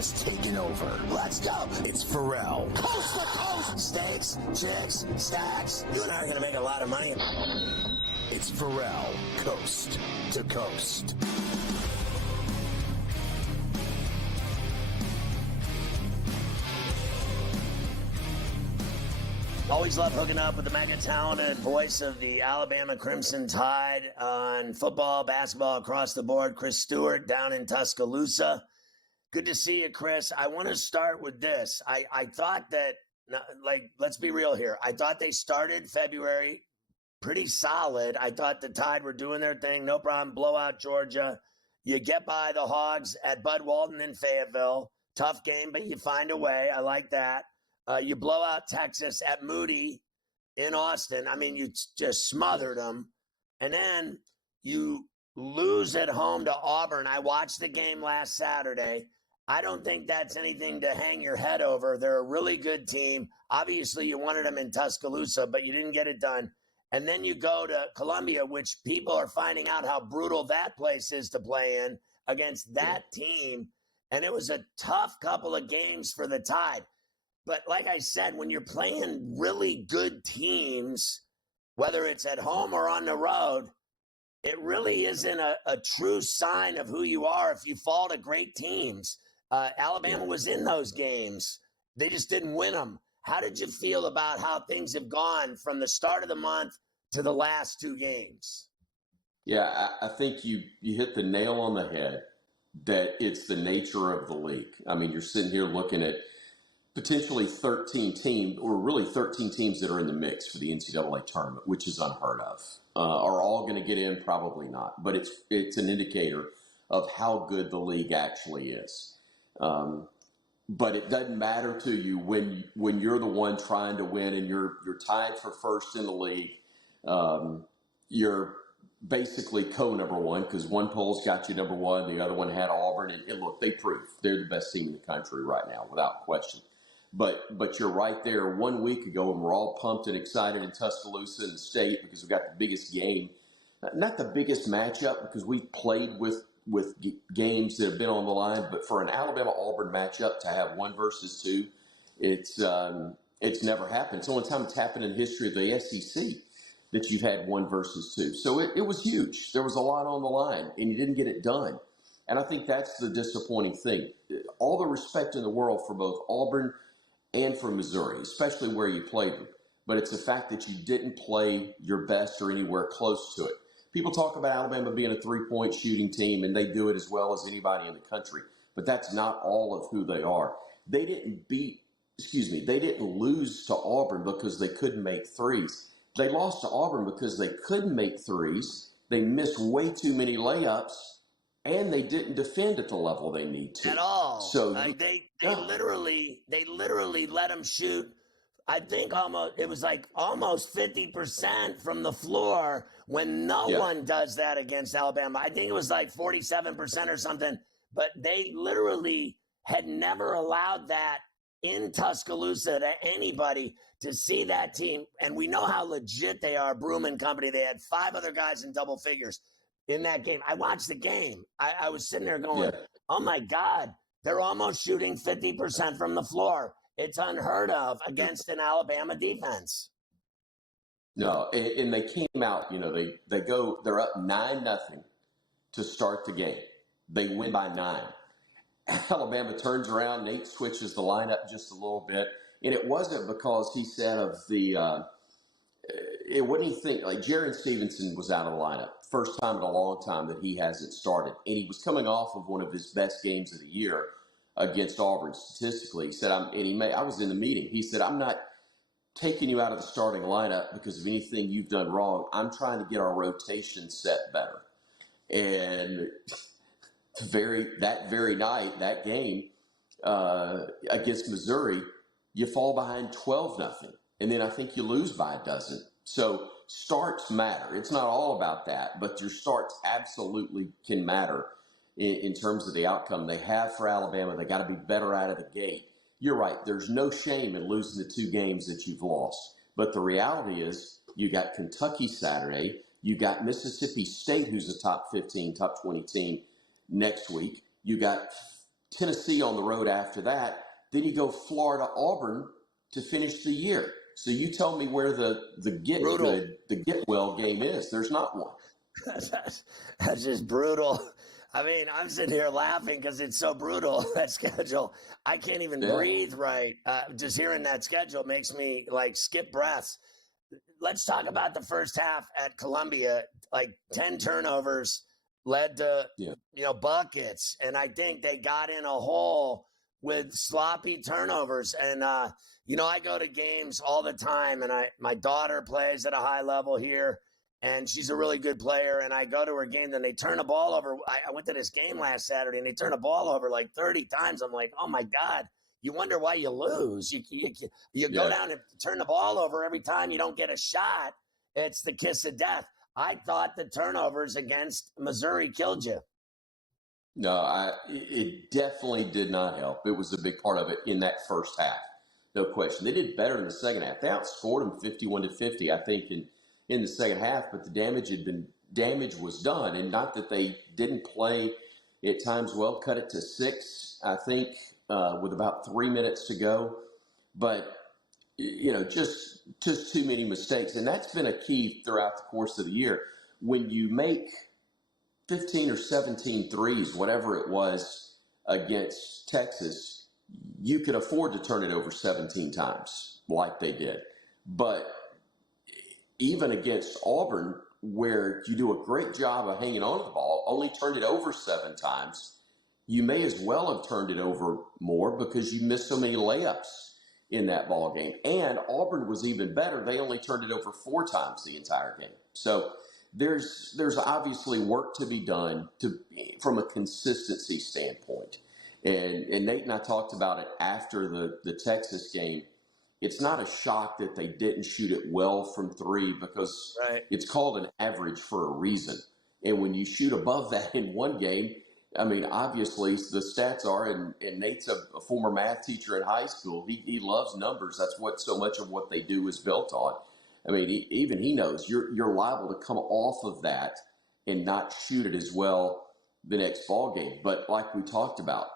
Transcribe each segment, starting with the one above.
has taken over. Let's go. It's Ferrall. Coast to coast. Steaks, chicks, stacks. You and I are going to make a lot of money. It's Ferrall, coast to coast. Always love hooking up with the mega talented voice of the Alabama Crimson Tide on football, basketball, across the board, Chris Stewart down in Tuscaloosa. Good to see you, Chris. I want to start with this. I thought that, let's be real here. I thought they started February pretty solid. I thought the Tide were doing their thing. No problem. Blowout Georgia. You get by the Hogs at Bud Walton in Fayetteville. Tough game, but you find a way. I like that. You blow out Texas at Moody in Austin. I mean, you just smothered them. And then you lose at home to Auburn. I watched the game last Saturday. I don't think that's anything to hang your head over. They're a really good team. Obviously, you wanted them in Tuscaloosa, but you didn't get it done. And then you go to Columbia, which people are finding out how brutal that place is to play in against that team. And it was a tough couple of games for the Tide. But like I said, when you're playing really good teams, whether it's at home or on the road, it really isn't a true sign of who you are if you fall to great teams. Alabama was in those games. They just didn't win them. How did you feel about how things have gone from the start of the month to the last two games? Yeah, I think you hit the nail on the head that it's the nature of the league. I mean, you're sitting here looking at potentially 13 teams, or really 13 teams that are in the mix for the NCAA tournament, which is unheard of. Are all going to get in? Probably not. But it's an indicator of how good the league actually is. But it doesn't matter to you when you're the one trying to win and you're tied for first in the league. You're basically co-number one because one poll's got you number one, the other one had Auburn. And look, they proved they're the best team in the country right now, without question. But you're right there 1 week ago, and we're all pumped and excited in Tuscaloosa in the state because we've got the biggest game. Not the biggest matchup because we've played with games that have been on the line, but for an Alabama-Auburn matchup to have 1 versus 2, it's never happened. It's the only time it's happened in the history of the SEC that you've had 1 versus 2. So it was huge. There was a lot on the line, and you didn't get it done. And I think that's the disappointing thing. All the respect in the world for both Auburn and for Missouri, especially where you played them. But it's the fact that you didn't play your best or anywhere close to it. People talk about Alabama being a 3-point shooting team, and they do it as well as anybody in the country. But that's not all of who they are. They didn't lose to Auburn because they couldn't make threes. They lost to Auburn because they couldn't make threes. They missed way too many layups, and they didn't defend at the level they need to. At all. So they literally let them shoot. I think almost 50% from the floor when no one does that against Alabama. I think it was like 47% or something, but they literally had never allowed that in Tuscaloosa to anybody to see that team. And we know how legit they are, Broom and company. They had 5 other guys in double figures in that game. I watched the game. I was sitting there going, oh my God, they're almost shooting 50% from the floor. It's unheard of against an Alabama defense. No, and they came out, they're up 9-0 to start the game. They win by 9. Alabama turns around, Nate switches the lineup just a little bit. And it wasn't because he said what do you think? Like Jaron Stevenson was out of the lineup. First time in a long time that he hasn't started. And he was coming off of one of his best games of the year against Auburn statistically. He said, I was in the meeting. He said, I'm not taking you out of the starting lineup because of anything you've done wrong. I'm trying to get our rotation set better. And that very night, that game against Missouri, you fall behind 12-0. And then I think you lose by a dozen. So starts matter. It's not all about that, but your starts absolutely can matter in terms of the outcome they have for Alabama. They got to be better out of the gate. You're right. There's no shame in losing the 2 games that you've lost. But the reality is you got Kentucky Saturday. You got Mississippi State, who's a top 15, top 20 team next week. You got Tennessee on the road after that. Then you go Florida, Auburn to finish the year. So you tell me where the get good, the get well game is. There's not one. That's just brutal. I mean, I'm sitting here laughing because it's so brutal, that schedule. I can't even breathe right. Just hearing that schedule makes me like skip breaths. Let's talk about the first half at Columbia. Like 10 turnovers led to, buckets. And I think they got in a hole with sloppy turnovers. And, I go to games all the time, and my daughter plays at a high level here, and she's a really good player. And I go to her game, and they turn the ball over. I went to this game last Saturday, and they turn the ball over like 30 times. I'm like, oh, my God. You wonder why you lose. You go down and turn the ball over every time you don't get a shot. It's the kiss of death. I thought the turnovers against Missouri killed you. No, it definitely did not help. It was a big part of it in that first half, no question. They did better in the second half. They outscored them 51-50, I think, in the second half. But the damage was done, and not that they didn't play at times well. Cut it to 6, I think, with about 3 minutes to go. But just too many mistakes, and that's been a key throughout the course of the year. When you make 15 or 17 threes, whatever it was, against Texas, you could afford to turn it over 17 times like they did. But even against Auburn, where you do a great job of hanging on to the ball, only turned it over 7 times, you may as well have turned it over more because you missed so many layups in that ball game. And Auburn was even better. They only turned it over 4 times the entire game. So there's obviously work to be done from a consistency standpoint. And Nate and I talked about it after the Texas game. It's not a shock that they didn't shoot it well from 3 because It's called an average for a reason. And when you shoot above that in one game, I mean, obviously the stats are, and Nate's a former math teacher in high school. He loves numbers. That's what so much of what they do is built on. I mean, even he knows you're liable to come off of that and not shoot it as well the next ball game. But like we talked about,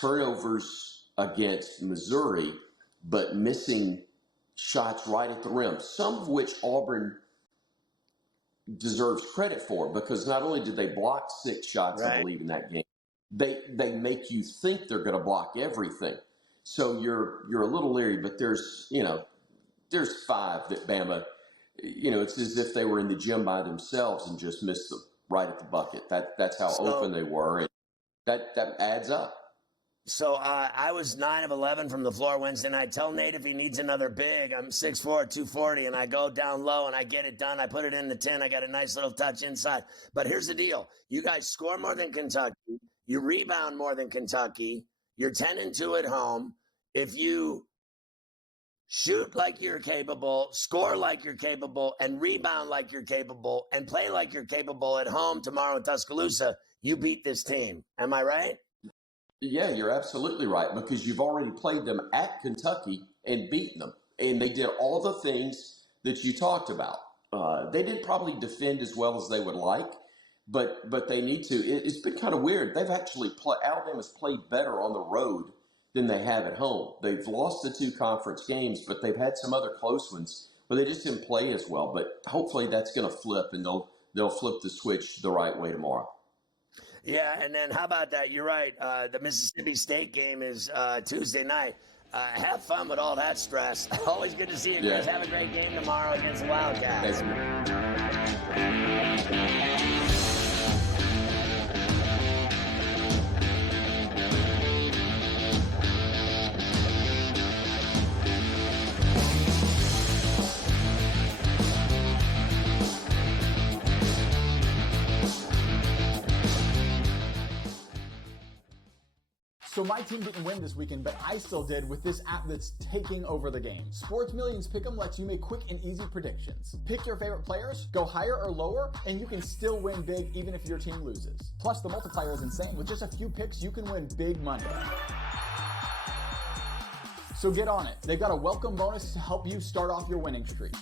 turnovers against Missouri, but missing shots right at the rim, some of which Auburn deserves credit for, because not only did they block 6 shots, I believe, in that game, they make you think they're going to block everything. So you're a little leery, but there's 5 that Bama, it's as if they were in the gym by themselves and just missed them right at the bucket. That's how open they were, and that adds up. So I was 9 of 11 from the floor Wednesday night. Tell Nate if he needs another big. I'm 6'4", 240, and I go down low and I get it done. I put it in the 10. I got a nice little touch inside. But here's the deal. You guys score more than Kentucky. You rebound more than Kentucky. You're 10-2 at home. If you shoot like you're capable, score like you're capable, and rebound like you're capable, and play like you're capable at home tomorrow in Tuscaloosa, you beat this team. Am I right? Yeah, you're absolutely right, because you've already played them at Kentucky and beaten them. And they did all the things that you talked about. They didn't probably defend as well as they would like, but they need to. It's been kind of weird. They've actually Alabama's played better on the road than they have at home. They've lost the 2 conference games, but they've had some other close ones where they just didn't play as well. But hopefully that's going to flip, and they'll flip the switch the right way tomorrow. Yeah, and then how about that? You're right. The Mississippi State game is Tuesday night. Have fun with all that stress. Always good to see you guys. Have a great game tomorrow against the Wildcats. So my team didn't win this weekend, but I still did with this app that's taking over the game. Sports Millions Pick'em lets you make quick and easy predictions. Pick your favorite players, go higher or lower, and you can still win big even if your team loses. Plus, the multiplier is insane. With just a few picks, you can win big money. So get on it. They've got a welcome bonus to help you start off your winning streak.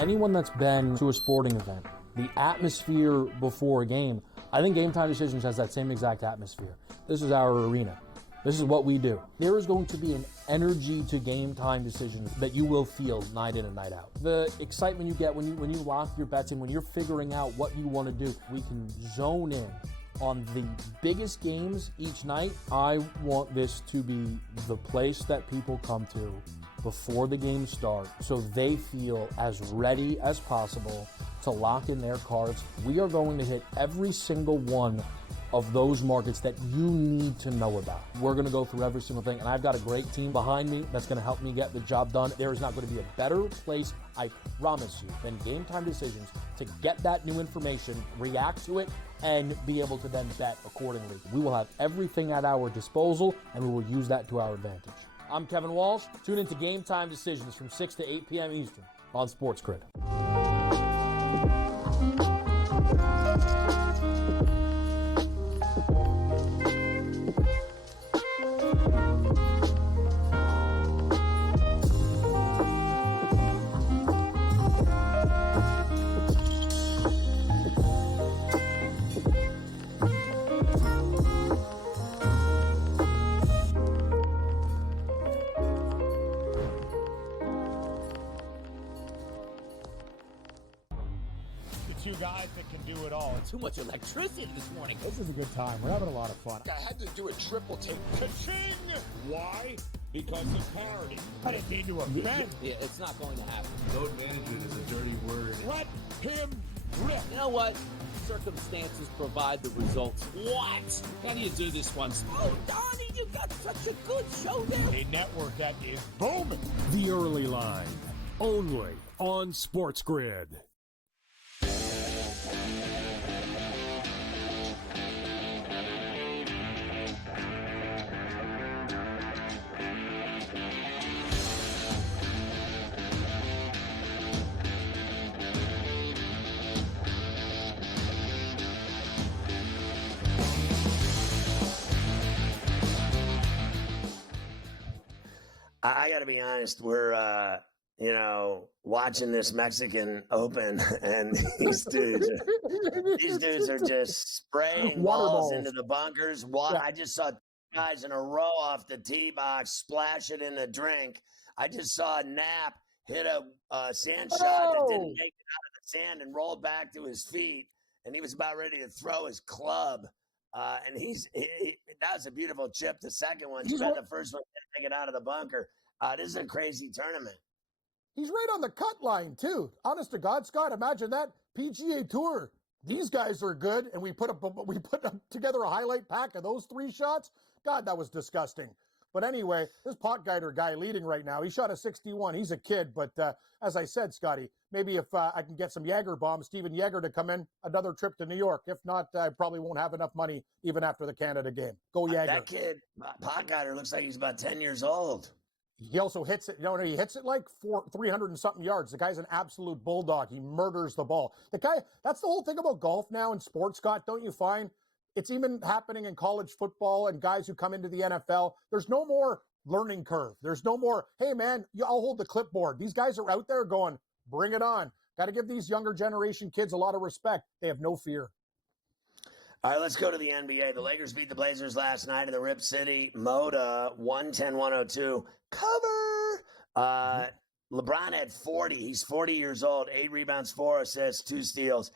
anyone that's been to a sporting event, the atmosphere before a game, I think Game Time Decisions has that same exact atmosphere. This is our arena. This is what we do. There is going to be an energy to Game Time Decisions that you will feel night in and night out. The excitement you get when you lock your bets in, when you're figuring out what you want to do, we can zone in on the biggest games each night. I want this to be the place that people come to before the games start so they feel as ready as possible to lock in their cards. We are going to hit every single one of those markets that you need to know about. We're going to go through every single thing, and I've got a great team behind me that's going to help me get the job done. There is not going to be a better place, I promise you, than Game Time Decisions to get that new information, react to it, and be able to then bet accordingly. We will have everything at our disposal, and we will use that to our advantage. I'm Kevin Walsh. Tune into Game Time Decisions from 6 to 8 p.m. Eastern on SportsGrid. Two guys that can do it all. Too much electricity this morning. This is a good time. We're having a lot of fun. I had to do a triple take. Ka-ching! Why? Because of parity. I didn't mean to offend. Yeah, it's not going to happen. Load management is a dirty word. Let him rip. You know what? Circumstances provide the results. What? How do you do this one? Oh, Donnie, you got such a good show there. A network that is booming. The Early Line, only on SportsGrid. I got to be honest. We're, watching this Mexican Open, and these dudes are just spraying balls into the bunkers. I just saw guys in a row off the tee box splash it in a drink. I just saw Knapp hit a sand shot that didn't make it out of the sand and rolled back to his feet, and he was about ready to throw his club. And that was a beautiful chip. The second one, the first one didn't make it out of the bunker. This is a crazy tournament. He's right on the cut line, too. Honest to God, Scott, imagine that. PGA Tour. These guys are good, and we put together a highlight pack of those three shots. God, that was disgusting. But anyway, this Potgieter guy leading right now, he shot a 61. He's a kid, but as I said, Scotty, maybe if I can get some Jaeger bombs, Steven Jaeger to come in, another trip to New York. If not, I probably won't have enough money even after the Canada game. Go Jaeger. That kid, Potgieter, looks like he's about 10 years old. He also hits it, he hits it like 300 and something yards. The guy's an absolute bulldog. He murders the ball. The guy, that's the whole thing about golf now in sports, Scott, don't you find? It's even happening in college football and guys who come into the NFL. There's no more learning curve. There's no more, hey, man, I'll hold the clipboard. These guys are out there going, bring it on. Got to give these younger generation kids a lot of respect. They have no fear. All right, let's go to the NBA. The Lakers beat the Blazers last night in the Rip City. Moda, 110-102. Cover! LeBron had 40. He's 40 years old. 8 rebounds, 4 assists, 2 steals.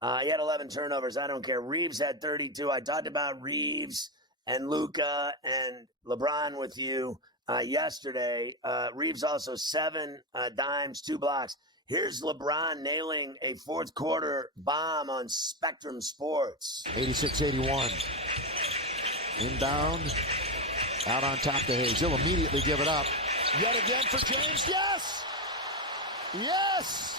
He had 11 turnovers. I don't care. Reeves had 32. I talked about Reeves and Luka and LeBron with you yesterday. Reeves also 7 dimes, 2 blocks. Here's LeBron nailing a fourth quarter bomb on Spectrum Sports. 86-81. Inbound. Out on top to Hayes. He'll immediately give it up. Yet again for James. Yes! Yes!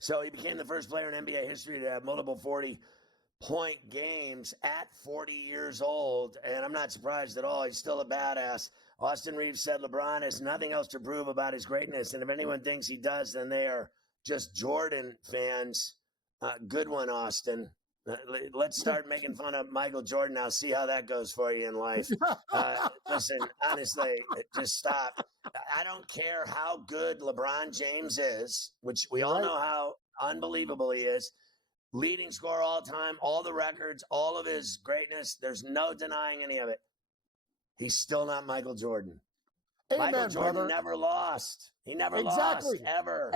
So he became the first player in NBA history to have multiple 40-point games at 40 years old. And I'm not surprised at all. He's still a badass. Austin Reeves said LeBron has nothing else to prove about his greatness. And if anyone thinks he does, then they are just Jordan fans. Good one, Austin. Let's start making fun of Michael Jordan now. See how that goes for you in life. Listen, honestly, just stop. I don't care how good LeBron James is, which we all know how unbelievable he is. Leading scorer all time, all the records, all of his greatness. There's no denying any of it. He's still not Michael Jordan. Amen, Michael Jordan brother. never lost. He never lost, ever.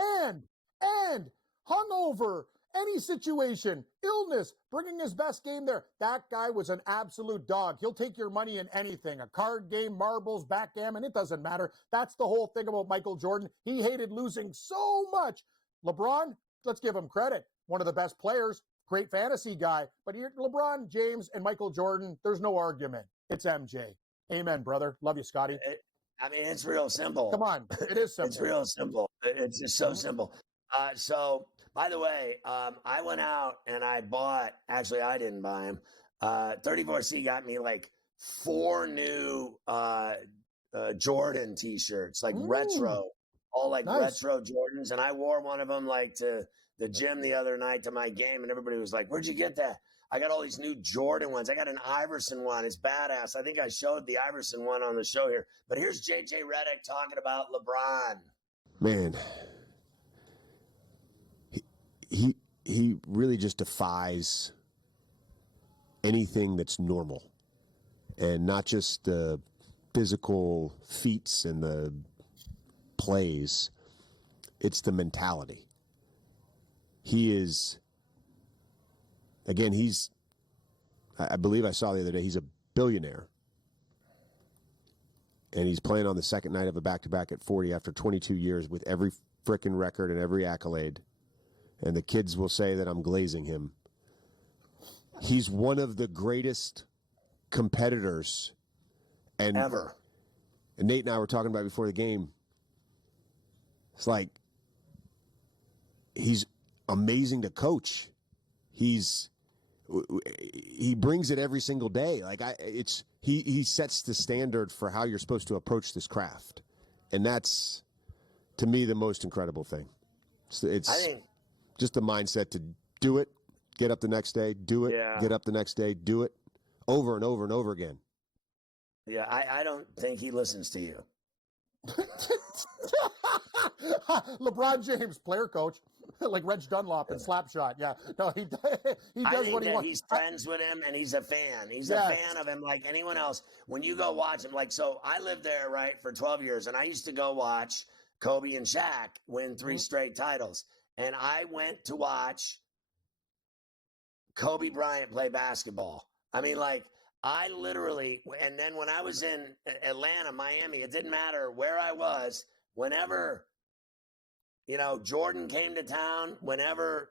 And hungover, any situation, illness, bringing his best game there. That guy was an absolute dog. He'll take your money in anything, a card game, marbles, backgammon, it doesn't matter. That's the whole thing about Michael Jordan. He hated losing so much. LeBron, let's give him credit. One of the best players, great fantasy guy. But here, LeBron James and Michael Jordan, there's no argument. It's MJ. Amen, brother. Love you, Scotty. It's real simple. Come on. It is simple. It's real simple. It's just so simple. So, by the way, I went out and I bought, actually, I didn't buy them. 34C got me like 4 new Jordan t-shirts, like retro, all like retro Jordans. And I wore one of them like to the gym the other night to my game. And everybody was like, where'd you get that? I got all these new Jordan ones. I got an Iverson one. It's badass. I think I showed the Iverson one on the show here. But here's JJ Redick talking about LeBron. Man, he really just defies anything that's normal, and not just the physical feats and the plays. It's the mentality. He is, again, I believe I saw the other day, he's a billionaire. And he's playing on the second night of a back-to-back at 40 after 22 years with every frickin' record and every accolade. And the kids will say that I'm glazing him. He's one of the greatest competitors ever. And Nate and I were talking about before the game. It's like he's amazing to coach. He brings it every single day. Like he sets the standard for how you're supposed to approach this craft, and that's, to me, the most incredible thing. It's just the mindset to do it, get up the next day, do it, get up the next day, do it, over and over and over again. Yeah, I don't think he listens to you. LeBron James, player coach, like Reg Dunlop in Slapshot. Yeah, no, he does what he wants. He's friends with him, and he's a fan. He's a fan of him like anyone else. When you go watch him, so I lived there, right, for 12 years, and I used to go watch Kobe and Shaq win 3 straight titles. And I went to watch Kobe Bryant play basketball. I mean, I literally, and then when I was in Atlanta, Miami, it didn't matter where I was, whenever, Jordan came to town, whenever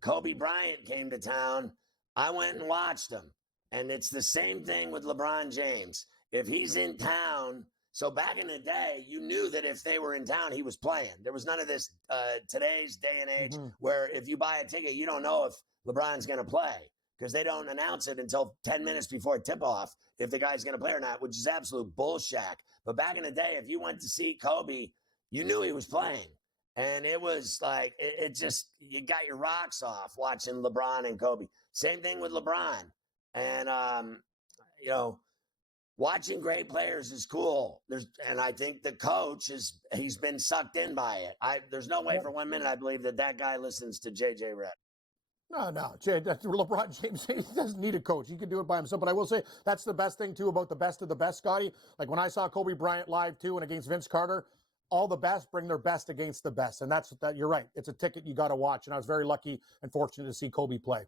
Kobe Bryant came to town, I went and watched him. And it's the same thing with LeBron James. If he's in town, so back in the day, you knew that if they were in town, he was playing. There was none of this today's day and age where if you buy a ticket, you don't know if LeBron's going to play, because they don't announce it until 10 minutes before tip-off if the guy's going to play or not, which is absolute bullshit. But back in the day, if you went to see Kobe, you knew he was playing. And it was like, it just, you got your rocks off watching LeBron and Kobe. Same thing with LeBron. And, watching great players is cool. And I think the coach he's been sucked in by it. There's no way for 1 minute I believe that guy listens to JJ Redick. No. LeBron James, he doesn't need a coach. He can do it by himself. But I will say that's the best thing, too, about the best of the best, Scotty. Like when I saw Kobe Bryant live, too, and against Vince Carter, all the best bring their best against the best. And that's that. You're right. It's a ticket you got to watch. And I was very lucky and fortunate to see Kobe play.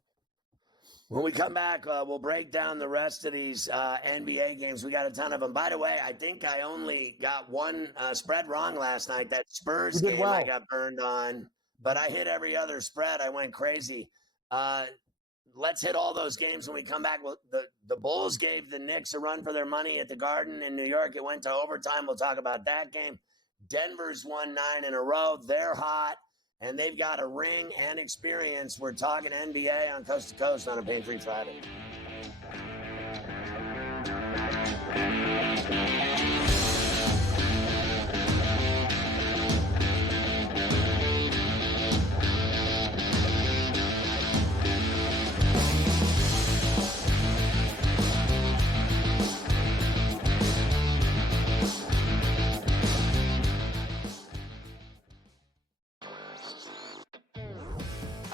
When we come back, we'll break down the rest of these NBA games. We got a ton of them. By the way, I think I only got one spread wrong last night. That Spurs game I got burned on. But I hit every other spread. I went crazy. Let's hit all those games when we come back. Well, the Bulls gave the Knicks a run for their money at the Garden in New York. It went to overtime. We'll talk about that game. Denver's won 9 in a row. They're hot, and they've got a ring and experience. We're talking NBA on Coast to Coast on a Pain-Free Friday.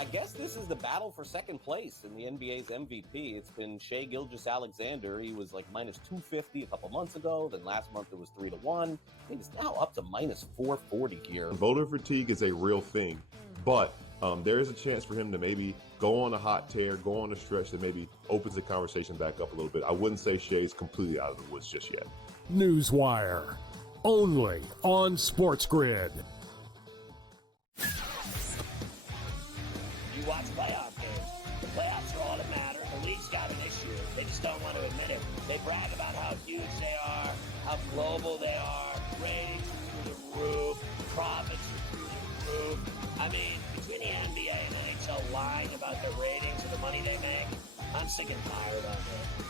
I guess this is the battle for second place in the NBA's MVP. It's been Shai Gilgeous-Alexander. He was like minus 250 a couple months ago. Then last month it was 3-1. I think it's now up to minus 440 here. Voter fatigue is a real thing, but there is a chance for him to maybe go on a hot tear, go on a stretch that maybe opens the conversation back up a little bit. I wouldn't say Shai's completely out of the woods just yet. Newswire, only on SportsGrid. You watch playoff games. The playoffs are all that matter. The league's got an issue. They just don't want to admit it. They brag about how huge they are, how global they are, ratings are through the roof, profits are through the roof. I mean, between the NBA and NHL lying about their ratings and the money they make, I'm sick and tired of it.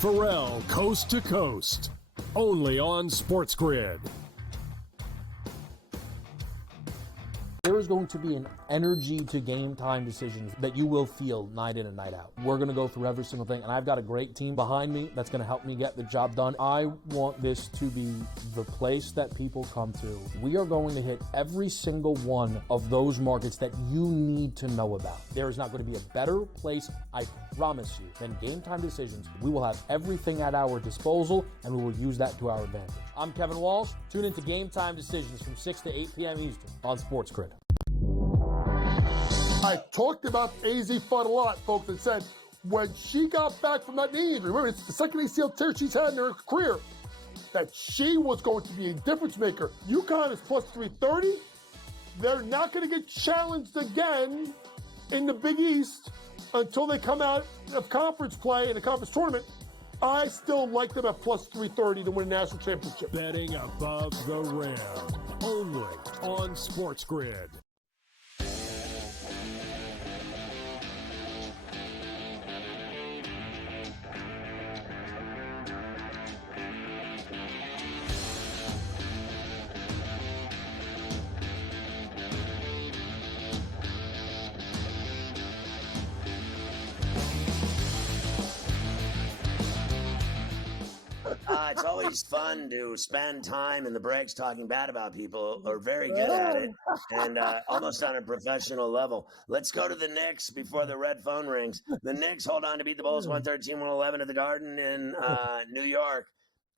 Ferrall, coast to coast, only on SportsGrid. There is going to be an energy to game time decisions that you will feel night in and night out. We're going to go through every single thing, and I've got a great team behind me that's going to help me get the job done. I want this to be the place that people come to. We are going to hit every single one of those markets that you need to know about. There is not going to be a better place, I promise you, than game time decisions. We will have everything at our disposal, and we will use that to our advantage. I'm Kevin Walsh. Tune into Game Time Decisions from 6 to 8 p.m. Eastern on SportsGrid. I talked about AZ Fudd a lot, folks, and said when she got back from that knee injury, remember, it's the second ACL tear she's had in her career, that she was going to be a difference maker. UConn is plus 330. They're not going to get challenged again in the Big East until they come out of conference play in the conference tournament. I still like them at plus 330 to win a national championship. Betting above the rim, only on SportsGrid. It's always fun to spend time in the breaks talking bad about people who are very good at it and almost on a professional level. Let's go to the Knicks before the red phone rings. The Knicks hold on to beat the Bulls 113-111 at the Garden in New York.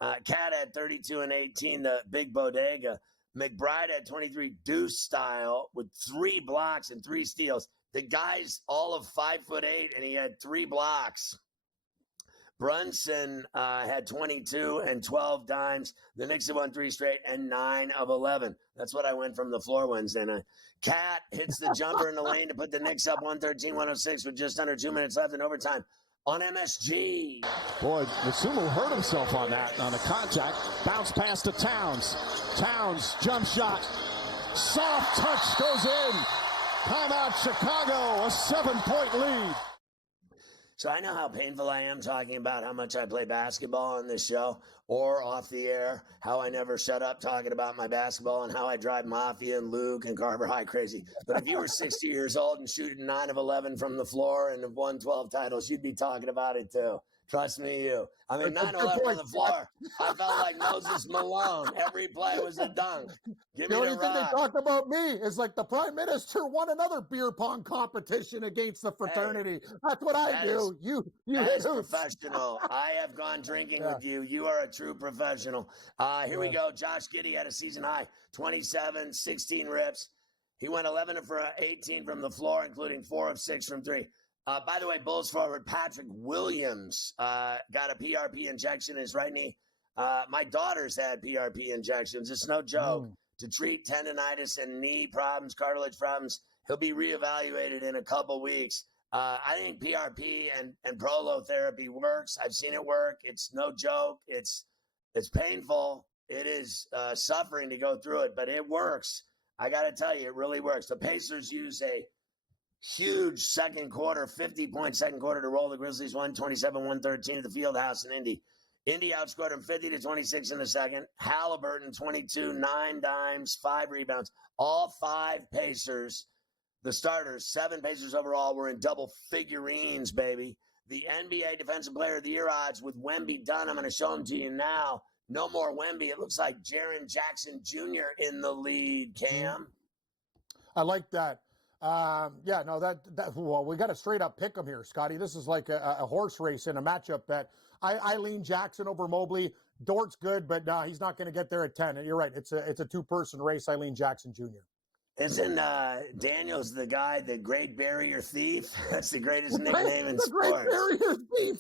Cat had 32 and 18, the big bodega. McBride had 23 deuce style with 3 blocks and 3 steals. The guy's all of 5'8", and he had 3 blocks. Brunson had 22 and 12 dimes. The Knicks have won 3 straight and 9 of 11. That's what I went from the floor Wednesday night. Cat hits the jumper in the lane to put the Knicks up 113-106 with just under 2 minutes left in overtime on MSG. Boy, Masumu hurt himself on that, on the contact. Bounce pass to Towns. Towns, jump shot. Soft touch goes in. Timeout Chicago, a 7-point lead. So I know how painful I am talking about how much I play basketball on this show or off the air, how I never shut up talking about my basketball and how I drive Mafia and Luke and Carver High crazy. But if you were 60 years old and shooting 9 of 11 from the floor and have won 12 titles, you'd be talking about it too. Trust me, you. I mean, 9 of 11 on the floor, I felt like Moses Malone. Every play was a dunk. Give me the only the thing they rock. talk about me is like the prime minister won another beer pong competition against the fraternity. That's what I do. You That is professional. I have gone drinking with you. You are a true professional. Here we go. Josh Giddey had a season high, 27, 16 rips. He went 11 for 18 from the floor, including 4 of 6 from 3. By the way, Bulls forward Patrick Williams got a PRP injection in his right knee. My daughter's had PRP injections. It's no joke. To treat tendonitis and knee problems, cartilage problems, he'll be reevaluated in a couple weeks. I think PRP and prolotherapy works. I've seen it work. It's no joke. It's painful. It is suffering to go through it, but it works. I got to tell you, it really works. The Pacers use a huge second quarter, 50-point second quarter to roll the Grizzlies 127-113 at the Fieldhouse in Indy. Indy outscored them 50-26 in the second. Halliburton 22, 9 dimes, 5 rebounds. All 5 Pacers, the starters, 7 Pacers overall, were in double figurines, baby. The NBA Defensive Player of the Year odds with Wemby done. I'm going to show them to you now. No more Wemby. It looks like Jaren Jackson Jr. in the lead, Cam. I like that. Well, we got to straight up pick 'em here, Scotty. This is like a horse race in a matchup bet. I lean Jackson over Mobley. Dort's good, but no, he's not going to get there at 10. And you're right. It's a two-person race. I lean Jackson Jr. Isn't Daniels the guy, the Great Barrier Thief? That's the greatest nickname in sports. The Great Barrier Thief.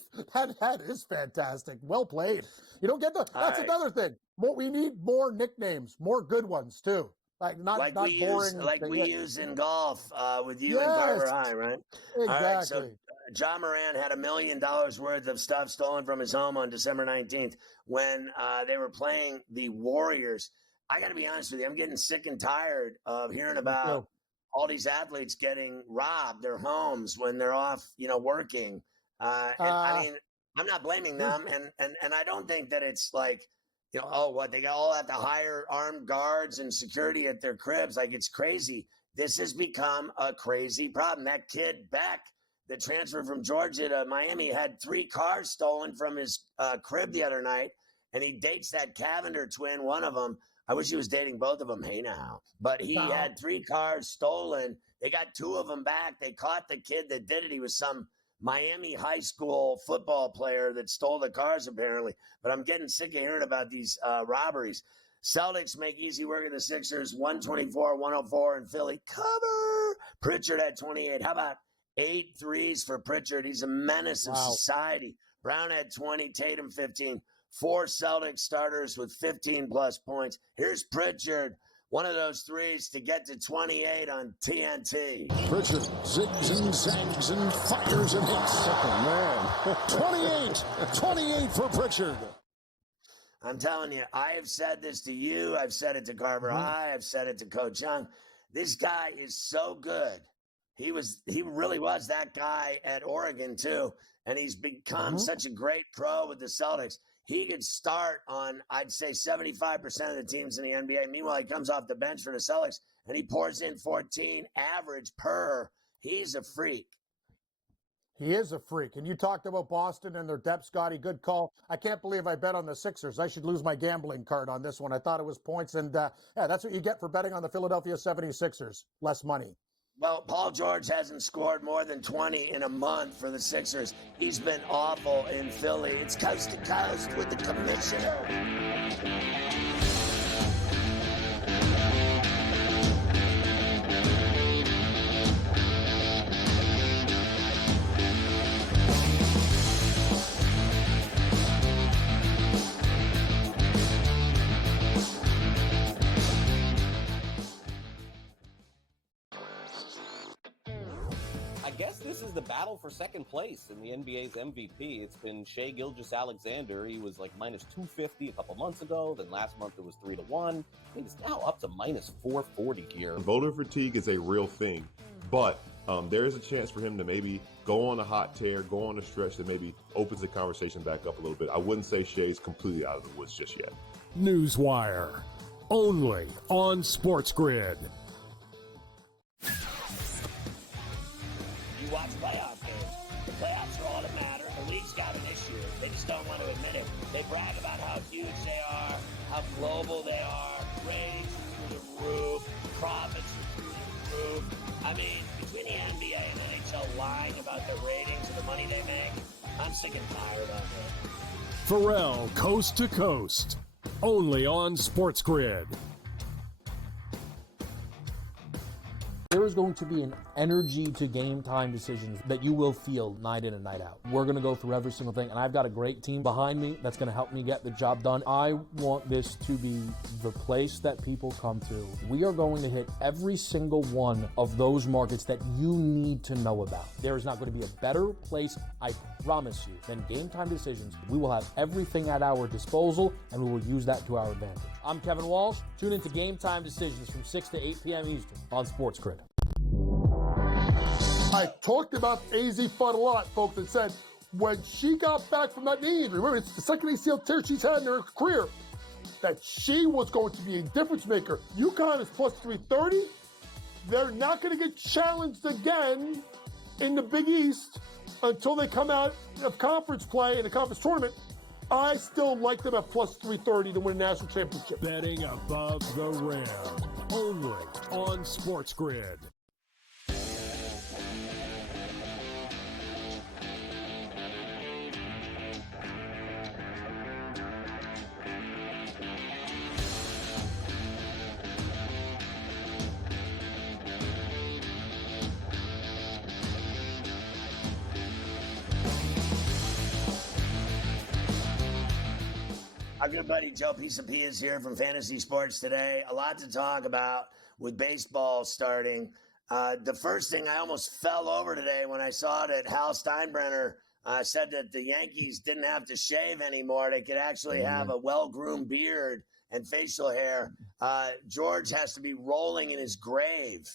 That is fantastic. Well played. You don't get that's right. Another thing. We need more nicknames, more good ones too. Not boring. We use in golf with you and Carver High, right? Exactly. All right, so John Moran had $1 million worth of stuff stolen from his home on December 19th when they were playing the Warriors. I got to be honest with you. I'm getting sick and tired of hearing about all these athletes getting robbed their homes when they're off, working. I mean, I'm not blaming them, and I don't think that it's like, they all have to hire armed guards and security at their cribs. Like, it's crazy. This has become a crazy problem. That kid Beck that transferred from Georgia to Miami had 3 cars stolen from his crib the other night, and he dates that Cavender twin, one of them. I wish he was dating both of them. Hey, now. But he had 3 cars stolen. They got 2 of them back. They caught the kid that did it. He was some Miami high school football player that stole the cars, apparently. But I'm getting sick of hearing about these robberies. Celtics make easy work of the Sixers, 124-104 in Philly. Cover! Pritchard had 28. How about 8 threes for Pritchard? He's a menace of society. Brown had 20, Tatum 15. 4 Celtics starters with 15-plus points. Here's Pritchard, one of those threes to get to 28 on TNT. Pritchard zigs and zags and fires and hits. Oh, man. 28 for Pritchard. I'm telling you, I have said this to you. I've said it to Carver High. I've said it to Coach Young. This guy is so good. He really was that guy at Oregon, too. And he's become such a great pro with the Celtics. He could start on, I'd say, 75% of the teams in the NBA. Meanwhile, he comes off the bench for the Celtics, and he pours in 14 average per. He's a freak. He is a freak. And you talked about Boston and their depth, Scotty. Good call. I can't believe I bet on the Sixers. I should lose my gambling card on this one. I thought it was points. And, that's what you get for betting on the Philadelphia 76ers. Less money. Well, Paul George hasn't scored more than 20 in a month for the Sixers. He's been awful in Philly. It's coast to coast with the commissioner. I guess this is the battle for second place in the NBA's MVP. It's been Shai Gilgeous-Alexander. He was like minus 250 a couple months ago. Then last month it was 3-1. I think it's now up to minus 440 here. Voter fatigue is a real thing, but there is a chance for him to maybe go on a hot tear, go on a stretch that maybe opens the conversation back up a little bit. I wouldn't say Shai's completely out of the woods just yet. Newswire, only on SportsGrid. You watch playoff games. The playoffs are all that matter. The league's got an issue. They just don't want to admit it. They brag about how huge they are, how global they are. Ratings are through the roof. Profits are through the roof. I mean, between the NBA and NHL lying about their ratings and the money they make, I'm sick and tired of it. Ferrall, coast to coast, only on SportsGrid. There is going to be an energy to game time decisions that you will feel night in and night out. We're going to go through every single thing, and I've got a great team behind me that's going to help me get the job done. I want this to be the place that people come to. We are going to hit every single one of those markets that you need to know about. There is not going to be a better place, I promise you, than Game Time Decisions. We will have everything at our disposal, and we will use that to our advantage. I'm Kevin Walsh. Tune into Game Time Decisions from 6 to 8 p.m. Eastern on SportsGrid. I talked about AZ Fudd a lot, folks, and said when she got back from that knee injury, remember, it's the second ACL tear she's had in her career, that she was going to be a difference maker. UConn is plus 330. They're not going to get challenged again in the Big East until they come out of conference play in the conference tournament. I still like them at plus 330 to win a national championship. Betting above the rim, only on SportsGrid. Our good buddy Joe Pisapia is here from Fantasy Sports Today. A lot to talk about with baseball starting. The first thing, I almost fell over today when I saw that Hal Steinbrenner said that the Yankees didn't have to shave anymore. They could actually have a well-groomed beard and facial hair. George has to be rolling in his grave.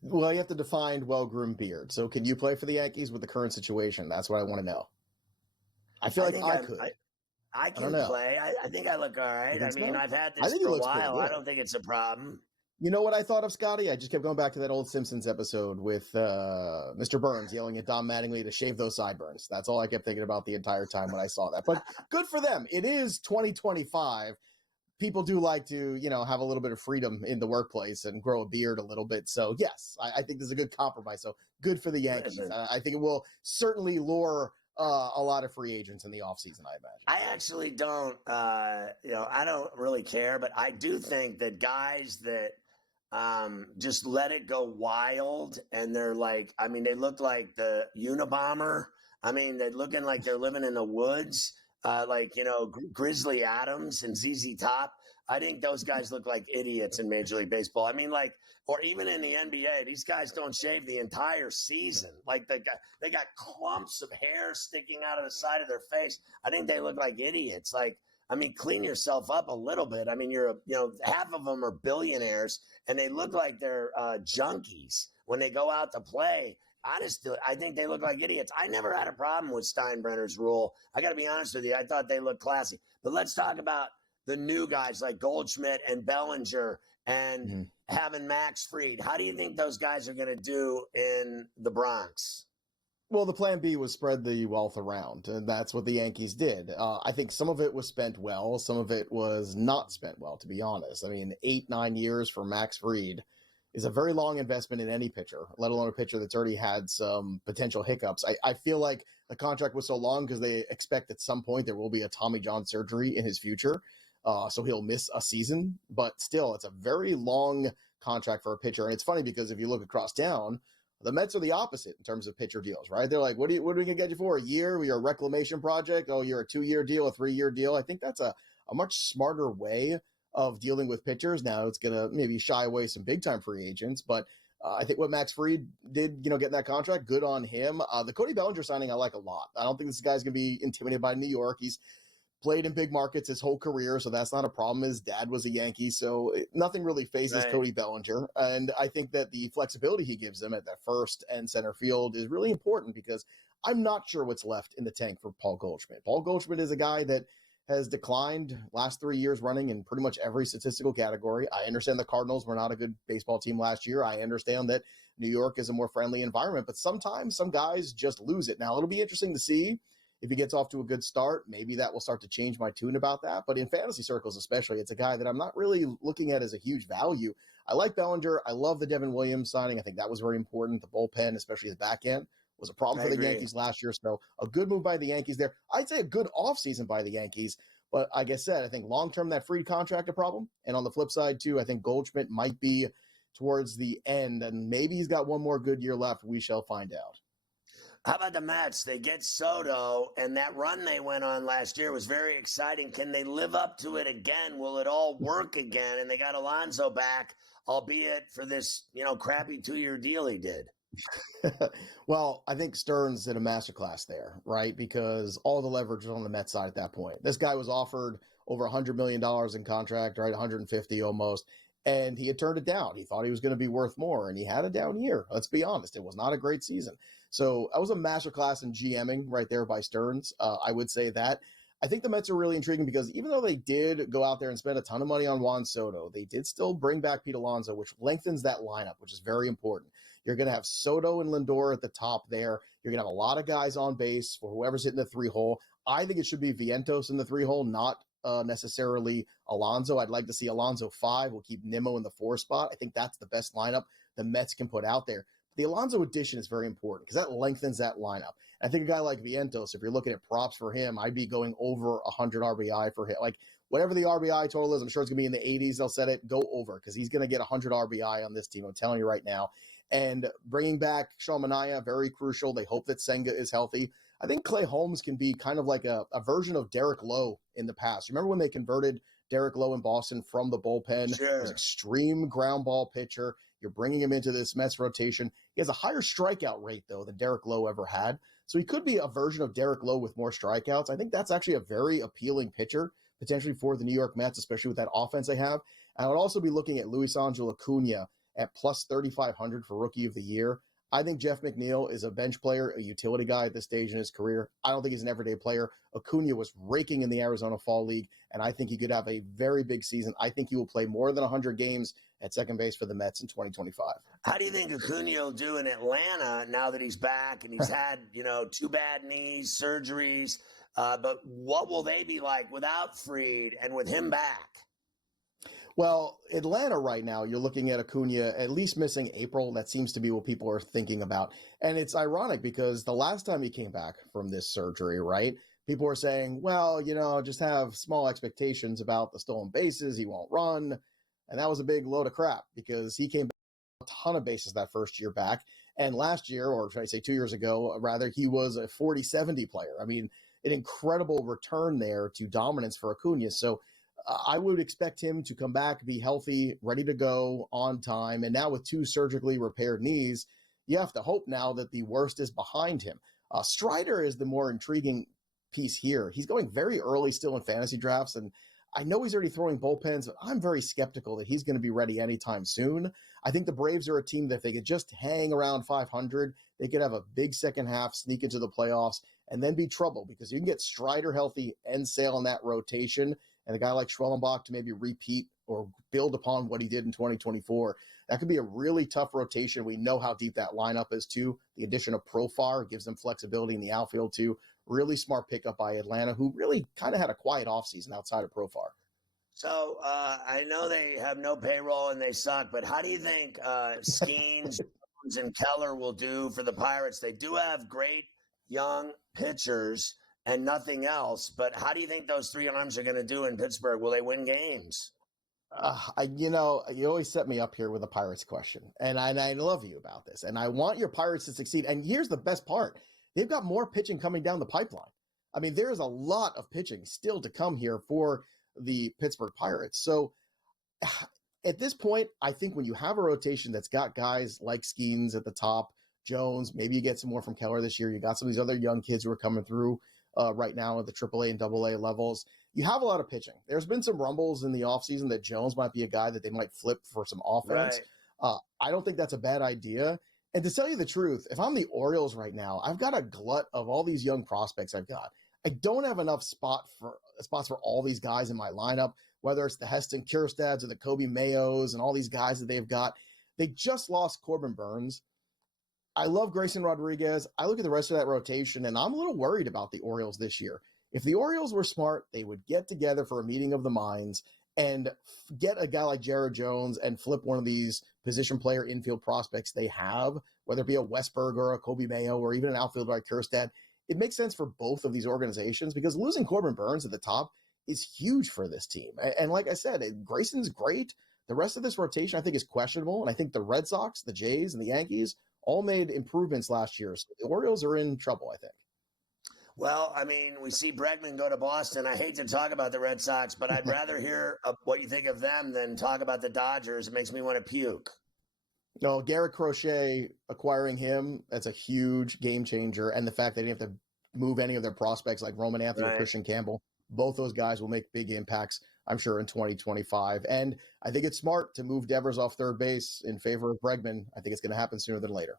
Well, you have to define well-groomed beard. So can you play for the Yankees with the current situation? That's what I want to know. I feel like I could. I can play. I think I look all right. I mean, I've had this for a while. I don't think it's a problem. You know what I thought of, Scotty? I just kept going back to that old Simpsons episode with Mr. Burns yelling at Don Mattingly to shave those sideburns. That's all I kept thinking about the entire time when I saw that. But good for them. It is 2025. People do like to, have a little bit of freedom in the workplace and grow a beard a little bit. So, yes, I think this is a good compromise. So, good for the Yankees. I think it will certainly lure a lot of free agents in the offseason, I imagine. I actually don't, I don't really care, but I do think that guys that just let it go wild and they're like, I mean, they look like the Unabomber. I mean, they're looking like they're living in the woods, Grizzly Adams and ZZ Top. I think those guys look like idiots in Major League Baseball. I mean, or even in the NBA, these guys don't shave the entire season. Like they got clumps of hair sticking out of the side of their face. I think they look like idiots. Clean yourself up a little bit. I mean, half of them are billionaires and they look like they're junkies when they go out to play. Honestly, I think they look like idiots. I never had a problem with Steinbrenner's rule. I got to be honest with you. I thought they looked classy. But let's talk about the new guys like Goldschmidt and Bellinger and having Max Fried. How do you think those guys are going to do in the Bronx? Well, the plan B was spread the wealth around, and that's what the Yankees did. I think some of it was spent well. Some of it was not spent well, to be honest. I mean, 8-9 years for Max Fried is a very long investment in any pitcher, let alone a pitcher that's already had some potential hiccups. I feel like the contract was so long because they expect at some point there will be a Tommy John surgery in his future. So he'll miss a season, but still, it's a very long contract for a pitcher. And it's funny because if you look across town, the Mets are the opposite in terms of pitcher deals, right? They're like, what are we going to get you for? A year? You're a reclamation project? Oh, you're a 2-year deal, a 3-year deal. I think that's a much smarter way of dealing with pitchers. Now it's going to maybe shy away some big time free agents, but I think what Max Fried did, getting that contract, good on him. The Cody Bellinger signing, I like a lot. I don't think this guy's going to be intimidated by New York. He's played in big markets his whole career, so that's not a problem. His dad was a Yankee, so nothing really phases Cody Bellinger. And I think that the flexibility he gives them at that first and center field is really important because I'm not sure what's left in the tank for Paul Goldschmidt. Paul Goldschmidt is a guy that has declined last 3 years running in pretty much every statistical category. I understand the Cardinals were not a good baseball team last year. I understand that New York is a more friendly environment, but sometimes some guys just lose it. Now, it'll be interesting to see if he gets off to a good start. Maybe that will start to change my tune about that. But in fantasy circles especially, it's a guy that I'm not really looking at as a huge value. I like Bellinger. I love the Devin Williams signing. I think that was very important. The bullpen, especially the back end, was a problem for the Yankees last year. So a good move by the Yankees there. I'd say a good offseason by the Yankees. But like I said, I think long-term that Fried contract a problem. And on the flip side, too, I think Goldschmidt might be towards the end. And maybe he's got one more good year left. We shall find out. How about the Mets? They get Soto, and that run they went on last year was very exciting. Can they live up to it again? Will it all work again? And they got Alonso back, albeit for this, crappy 2-year deal he did. Well, I think Stearns did a masterclass there, right? Because all the leverage was on the Mets side at that point. This guy was offered over $100 million in contract, right? 150 almost. And he had turned it down. He thought he was going to be worth more, and he had a down year. Let's be honest. It was not a great season. So that was a masterclass in GMing right there by Stearns. I would say that. I think the Mets are really intriguing because even though they did go out there and spend a ton of money on Juan Soto, they did still bring back Pete Alonso, which lengthens that lineup, which is very important. You're going to have Soto and Lindor at the top there. You're going to have a lot of guys on base for whoever's hitting the 3-hole. I think it should be Vientos in the 3-hole, not necessarily Alonso. I'd like to see Alonso 5. We'll keep Nimmo in the 4 spot. I think that's the best lineup the Mets can put out there. The Alonso addition is very important because that lengthens that lineup. And I think a guy like Vientos, if you're looking at props for him, I'd be going over 100 RBI for him. Like whatever the RBI total is, I'm sure it's going to be in the 80s. They'll set it, go over because he's going to get 100 RBI on this team. I'm telling you right now. And bringing back Sean Manaea, very crucial. They hope that Senga is healthy. I think Clay Holmes can be kind of like a version of Derek Lowe in the past. Remember when they converted Derek Lowe in Boston from the bullpen? Sure. He was an extreme ground ball pitcher. You're bringing him into this Mets rotation. He has a higher strikeout rate, though, than Derek Lowe ever had. So he could be a version of Derek Lowe with more strikeouts. I think that's actually a very appealing pitcher, potentially for the New York Mets, especially with that offense they have. And I would also be looking at Luis Angel Acuna at plus 3,500 for Rookie of the Year. I think Jeff McNeil is a bench player, a utility guy at this stage in his career. I don't think he's an everyday player. Acuna was raking in the Arizona Fall League, and I think he could have a very big season. I think he will play more than 100 games at second base for the Mets in 2025. How do you think Acuna will do in Atlanta now that he's back and he's had, 2 bad knees, surgeries? But what will they be like without Fried and with him back? Well, Atlanta right now, you're looking at Acuna at least missing April. That seems to be what people are thinking about. And it's ironic because the last time he came back from this surgery, right, people were saying, well, just have small expectations about the stolen bases. He won't run. And that was a big load of crap because he came back a ton of bases that first year back. And last year, or should I say 2 years ago, rather, he was a 40-70 player. I mean, an incredible return there to dominance for Acuna. So I would expect him to come back, be healthy, ready to go on time. And now with 2 surgically repaired knees, you have to hope now that the worst is behind him. Strider is the more intriguing piece here. He's going very early still in fantasy drafts, and I know he's already throwing bullpens, but I'm very skeptical that he's going to be ready anytime soon. I think the Braves are a team that if they could just hang around 500, they could have a big second half, sneak into the playoffs, and then be trouble because you can get Strider healthy and Sale in that rotation, and a guy like Schwellenbach to maybe repeat or build upon what he did in 2024. That could be a really tough rotation. We know how deep that lineup is, too. The addition of Profar gives them flexibility in the outfield, too. Really smart pickup by Atlanta, who really kind of had a quiet offseason outside of Profar. So I know they have no payroll and they suck, but how do you think Skeens, Jones, and Keller will do for the Pirates? They do have great young pitchers and nothing else, but how do you think those 3 arms are going to do in Pittsburgh? Will they win games? You always set me up here with a Pirates question, and I love you about this, and I want your Pirates to succeed. And here's the best part. They've got more pitching coming down the pipeline. I mean, there's a lot of pitching still to come here for the Pittsburgh Pirates. So at this point, I think when you have a rotation that's got guys like Skeens at the top, Jones, maybe you get some more from Keller this year. You got some of these other young kids who are coming through right now at the AAA and AA levels. You have a lot of pitching. There's been some rumbles in the offseason that Jones might be a guy that they might flip for some offense. Right. I don't think that's a bad idea. And to tell you the truth, if I'm the Orioles right now, I've got a glut of all these young prospects I've got. I don't have enough spots for all these guys in my lineup, whether it's the Heston Kjerstads or the Kobe Mayos and all these guys that they've got. They just lost Corbin Burns. I love Grayson Rodriguez. I look at the rest of that rotation, and I'm a little worried about the Orioles this year. If the Orioles were smart, they would get together for a meeting of the minds and get a guy like Jared Jones and flip one of these position player infield prospects they have, whether it be a Westberg or a Kobe Mayo or even an outfielder like Kjerstad. It makes sense for both of these organizations because losing Corbin Burns at the top is huge for this team. And like I said, Grayson's great. The rest of this rotation, I think, is questionable. And I think the Red Sox, the Jays, and the Yankees all made improvements last year. So the Orioles are in trouble, I think. Well, I mean, we see Bregman go to Boston. I hate to talk about the Red Sox, but I'd rather hear what you think of them than talk about the Dodgers. It makes me want to puke. No, Garrett Crochet, acquiring him, that's a huge game changer. And the fact they didn't have to move any of their prospects like Roman Anthony or Christian Campbell, both those guys will make big impacts, I'm sure, in 2025. And I think it's smart to move Devers off third base in favor of Bregman. I think it's going to happen sooner than later.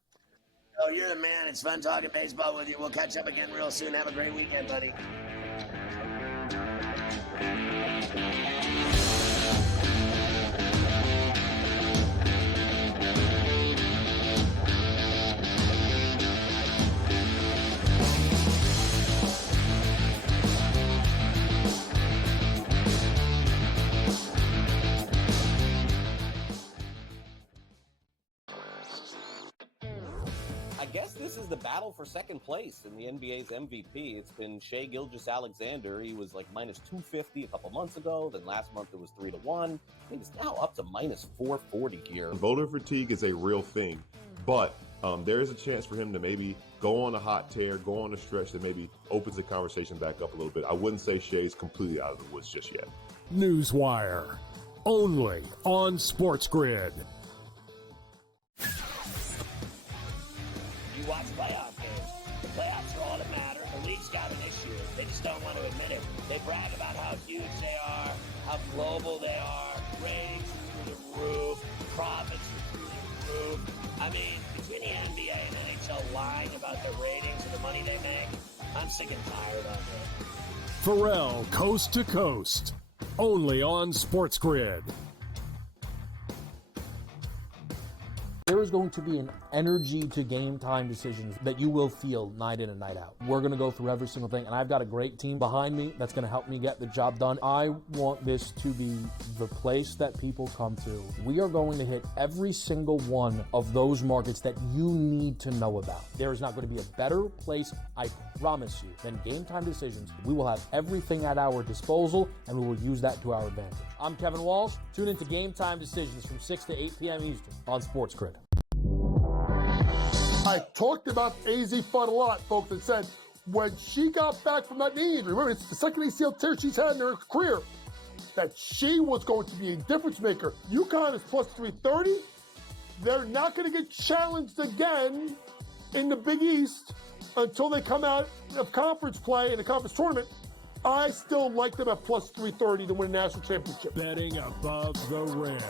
Oh, you're the man. It's fun talking baseball with you. We'll catch up again real soon. Have a great weekend, buddy. I guess this is the battle for second place in the NBA's MVP. It's been Shai Gilgeous-Alexander. He was like minus 250 a couple months ago. Then last month it was 3-1. I think it's now up to minus 440 here. Voter fatigue is a real thing, but there is a chance for him to maybe go on a hot tear, go on a stretch that maybe opens the conversation back up a little bit. I wouldn't say Shea's completely out of the woods just yet. Newswire, only on SportsGrid. You watch playoff games. The playoffs are all that matter. The league's got an issue. They just don't want to admit it. They brag about how huge they are, how global they are, ratings are through the roof, profits are through the roof. I mean, between the NBA and NHL lying about their ratings and the money they make, I'm sick and tired of it. Ferrall, coast to coast, only on SportsGrid. There is going to be an energy to game time decisions that you will feel night in and night out. We're going to go through every single thing, and I've got a great team behind me that's going to help me get the job done. I want this to be the place that people come to. We are going to hit every single one of those markets that you need to know about. There is not going to be a better place, I promise you, than Game Time Decisions. We will have everything at our disposal, and we will use that to our advantage. I'm Kevin Walsh. Tune into Game Time Decisions from 6 to 8 p.m. Eastern on SportsGrid. I talked about AZ Fudd a lot, folks, and said when she got back from that knee injury, remember, it's the second ACL tear she's had in her career, that she was going to be a difference maker. UConn is plus 330. They're not going to get challenged again in the Big East until they come out of conference play in the conference tournament. I still like them at plus 330 to win a national championship. Betting above the rim,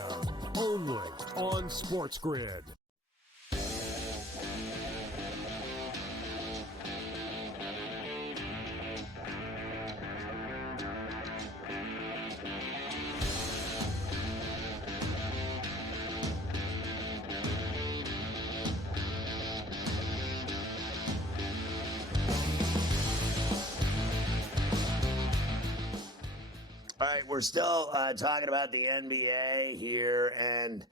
only on SportsGrid. All right, we're still talking about the NBA here, and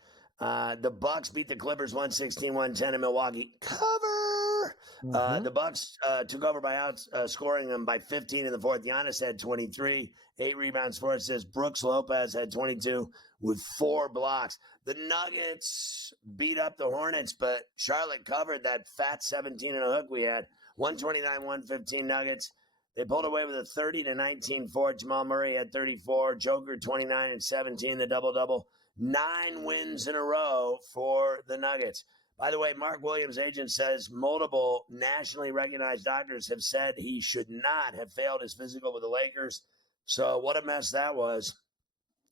the Bucks beat the Clippers 116-110 in Milwaukee. Cover! The Bucks took over by outscoring them by 15 in the fourth. Giannis had 23, 8 rebounds, 4 assists. Brooks Lopez had 22 with 4 blocks. The Nuggets beat up the Hornets, but Charlotte covered that fat 17 and a hook we had. 129-115 Nuggets. They pulled away with a 30-19 4. Jamal Murray had 34. Joker 29 and 17, the double-double. 9 wins in a row for the Nuggets. By the way, Mark Williams' agent says multiple nationally recognized doctors have said he should not have failed his physical with the Lakers. So what a mess that was.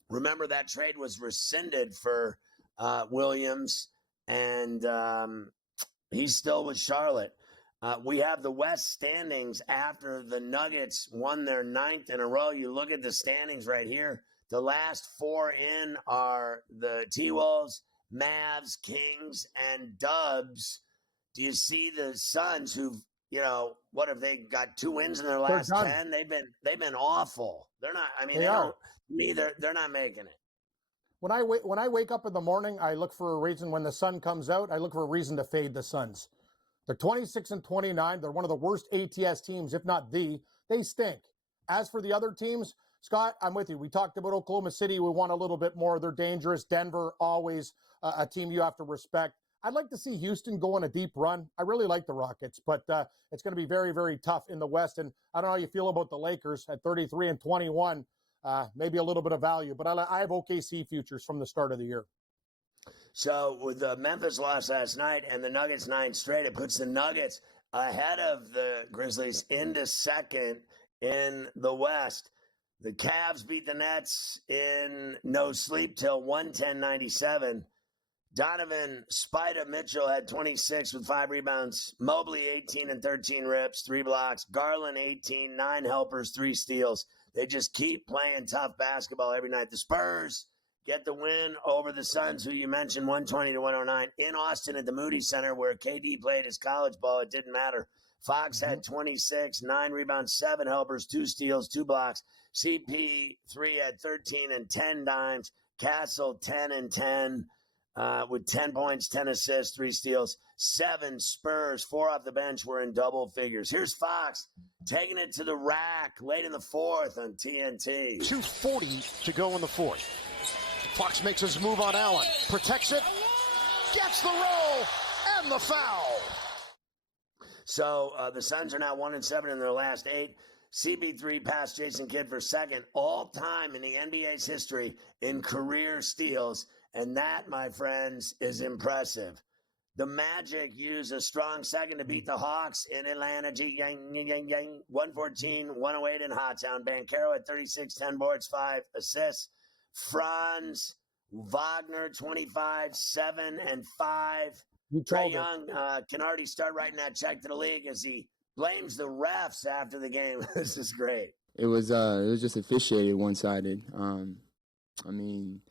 Remember, that trade was rescinded for Williams, and he's still with Charlotte. We have the West standings after the Nuggets won their 9th in a row. You look at the standings right here. The last 4 in are the T-Wolves, Mavs, Kings, and Dubs. Do you see the Suns who've, what have they got 2 wins in their last 10? They've been awful. They're not, they're not making it. When I wake up in the morning, I look for a reason when the sun comes out, I look for a reason to fade the Suns. They're 26-29. They're one of the worst ATS teams, if not the. They stink. As for the other teams, Scott, I'm with you. We talked about Oklahoma City. We want a little bit more. They're dangerous. Denver, always a team you have to respect. I'd like to see Houston go on a deep run. I really like the Rockets, but it's going to be very, very tough in the West. And I don't know how you feel about the Lakers at 33-21. Maybe a little bit of value, but I have OKC futures from the start of the year. So with the Memphis loss last night and the Nuggets 9 straight, it puts the Nuggets ahead of the Grizzlies into second in the West. The Cavs beat the Nets in no sleep till 110-97. Donovan Spida Mitchell had 26 with 5 rebounds. Mobley 18 and 13 rips, 3 blocks. Garland 18, 9 helpers, 3 steals. They just keep playing tough basketball every night. The Spurs get the win over the Suns, who you mentioned, 120-109 in Austin at the Moody Center, where KD played his college ball. It didn't matter. Fox had 26, 9 rebounds, 7 helpers, 2 steals, 2 blocks. CP3 had 13 and 10 dimes. Castle 10 and 10 with 10 points, 10 assists, 3 steals. 7 Spurs, 4 off the bench were in double figures. Here's Fox taking it to the rack late in the 4th on TNT. 2:40 to go in the 4th. Fox makes his move on Allen. Protects it. Gets the roll. and the foul. So the Suns are now 1-7 in their last 8. CB3 passed Jason Kidd for second all-time in the NBA's history in career steals, and that, my friends, is impressive. The Magic used a strong second to beat the Hawks in Atlanta. 114-108 in Hottown. Banchero at 36, 10 boards, 5 assists. Franz Wagner, 25, 7 and 5. Trae Young can already start writing that check to the league as he blames the refs after the game. This is great. It was just officiated one-sided. I mean,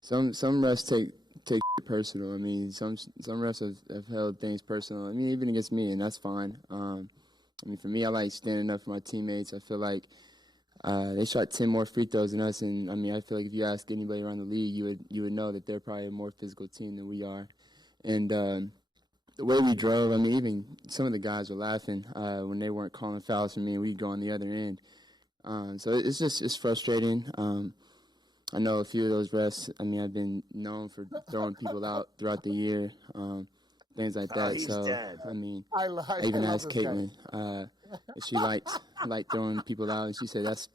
some refs take it personal. I mean, some refs have held things personal. I mean, even against me, and that's fine. I mean, for me, I like standing up for my teammates. I feel like they shot 10 more free throws than us, and I mean, I feel like if you ask anybody around the league, you would know that they're probably a more physical team than we are. And the way we drove, I mean, even some of the guys were laughing when they weren't calling fouls for me, and we'd go on the other end. So it's frustrating. I know a few of those refs. I mean, I've been known for throwing people out throughout the year, things like that. So, dead. I mean, I even asked Caitlin if she liked throwing people out, and she said that's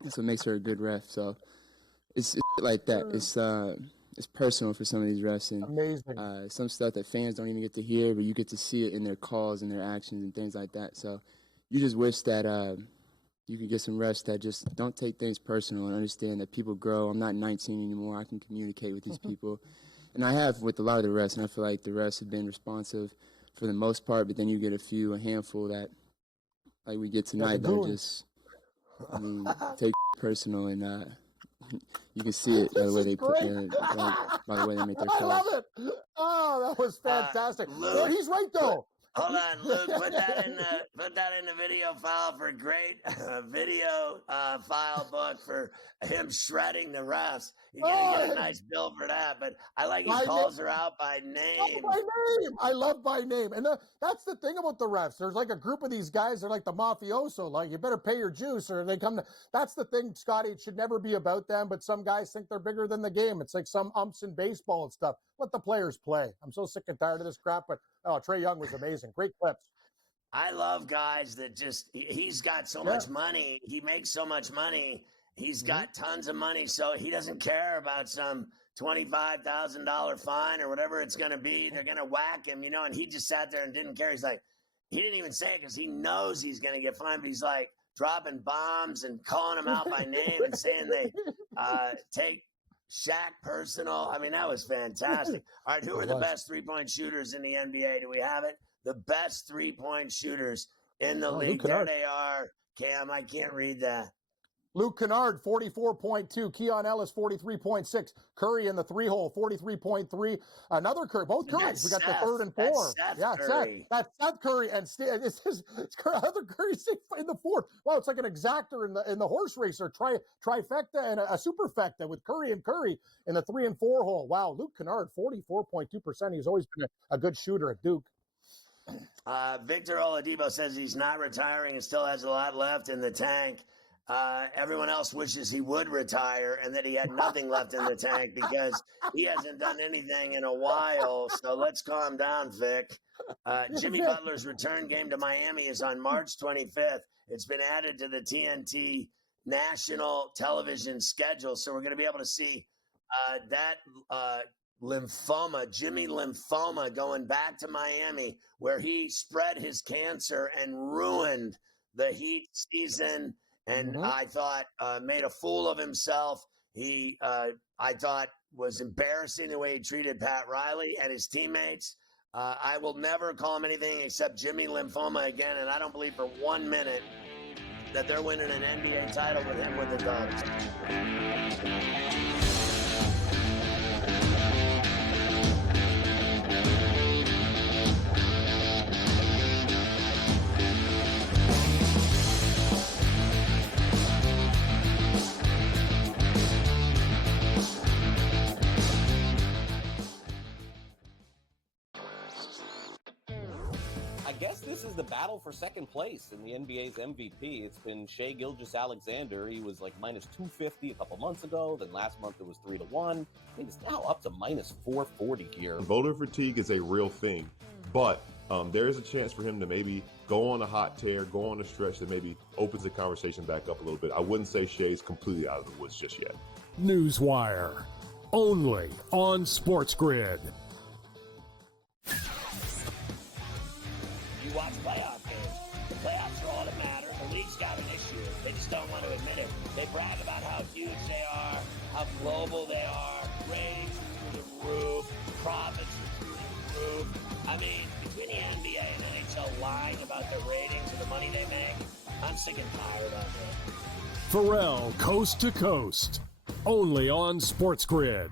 what makes her a good ref. So it's like that. It's personal for some of these refs, and amazing. Some stuff that fans don't even get to hear, but you get to see it in their calls and their actions and things like that. So you just wish that you could get some refs that just don't take things personal and understand that people grow. I'm not 19 anymore. I can communicate with these people. And I have with a lot of the refs, and I feel like the refs have been responsive for the most part, but then you get a handful that, like we get tonight, that just, I mean, take personal, and you can see it by the way they put by the way they make their calls. I love it. Oh, that was fantastic. Luke, he's right though. Hold on, Luke. Put that in the video file for great video file book for him shredding the refs. You're gonna get a nice bill for that. But I like he calls her out by name. Oh, by name. I love by name. And that's the thing about the refs. There's like a group of these guys. They're like the mafioso. Like, you better pay your juice or they come to. That's the thing, Scotty. It should never be about them. But some guys think they're bigger than the game. It's like some umps in baseball and stuff. Let the players play. I'm so sick and tired of this crap. But Trae Young was amazing. Great clips. I love guys that just, he's got so much money. He makes so much money. He's got tons of money. So he doesn't care about some $25,000 fine or whatever it's going to be. They're going to whack him, and he just sat there and didn't care. He's like, he didn't even say it because he knows he's going to get fined. But he's like dropping bombs and calling them out by name and saying they take Shaq personal. I mean, that was fantastic. All right, who are the best three-point shooters in the NBA? Do we have it? The best three-point shooters in the league. There they are. Cam, I can't read that. Luke Kennard, 44.2. Keon Ellis, 43.6. Curry in the 3-hole, 43.3. Another Curry. Both Currys. We got the third and fourth. Curry. That's Seth Curry. And it's other Curry in the fourth. Wow, it's like an exactor in the horse racer. Trifecta and a superfecta with Curry and Curry in the 3 and 4 hole. Wow, Luke Kennard, 44.2%. He's always been a good shooter at Duke. Victor Oladipo says he's not retiring and still has a lot left in the tank. Everyone else wishes he would retire and that he had nothing left in the tank because he hasn't done anything in a while. So let's calm down, Vic. Jimmy Butler's return game to Miami is on March 25th. It's been added to the TNT national television schedule. So we're going to be able to see that Jimmy Lymphoma going back to Miami where he spread his cancer and ruined the Heat season. And I thought made a fool of himself. He, I thought, was embarrassing the way he treated Pat Riley and his teammates. I will never call him anything except Jimmy Lymphoma again, and I don't believe for 1 minute that they're winning an NBA title with him with the Dubs. guess this is the battle for second place in the NBA's MVP. It's been Shai Gilgeous-Alexander. He was like minus 250 a couple months ago. Then last month it was 3-1. I think it's now up to minus 440 here. Voter fatigue is a real thing, but there is a chance for him to maybe go on a hot tear, go on a stretch that maybe opens the conversation back up a little bit. I wouldn't say Shai's completely out of the woods just yet. Newswire, only on SportsGrid. You watch playoff games. The playoffs are all that matter. The league's got an issue. They just don't want to admit it. They brag about how huge they are, how global they are, ratings are through the roof, profits are through the roof. I mean, between the NBA and NHL lying about their ratings and the money they make, I'm sick and tired of it. Ferrall, coast to coast, only on SportsGrid.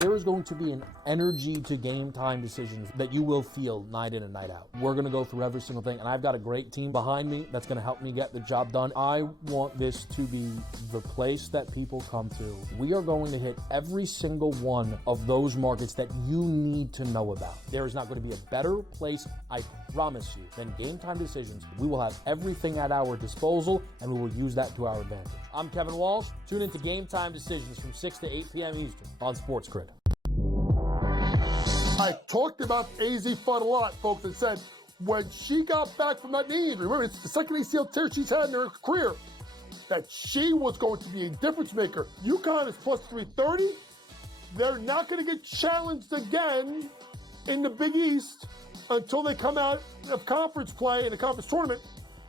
There is going to be an energy to game time decisions that you will feel night in and night out. We're going to go through every single thing, and I've got a great team behind me that's going to help me get the job done. I want this to be the place that people come to. We are going to hit every single one of those markets that you need to know about. There is not going to be a better place, I promise you, than Game Time Decisions. We will have everything at our disposal, and we will use that to our advantage. I'm Kevin Walsh. Tune into Game Time Decisions from 6 to 8 p.m. Eastern on SportsGrid. I talked about AZ Fudd a lot, folks, and said when she got back from that knee injury, remember, it's the second ACL tear she's had in her career, that she was going to be a difference maker. UConn is plus 330. They're not going to get challenged again in the Big East until they come out of conference play in the conference tournament.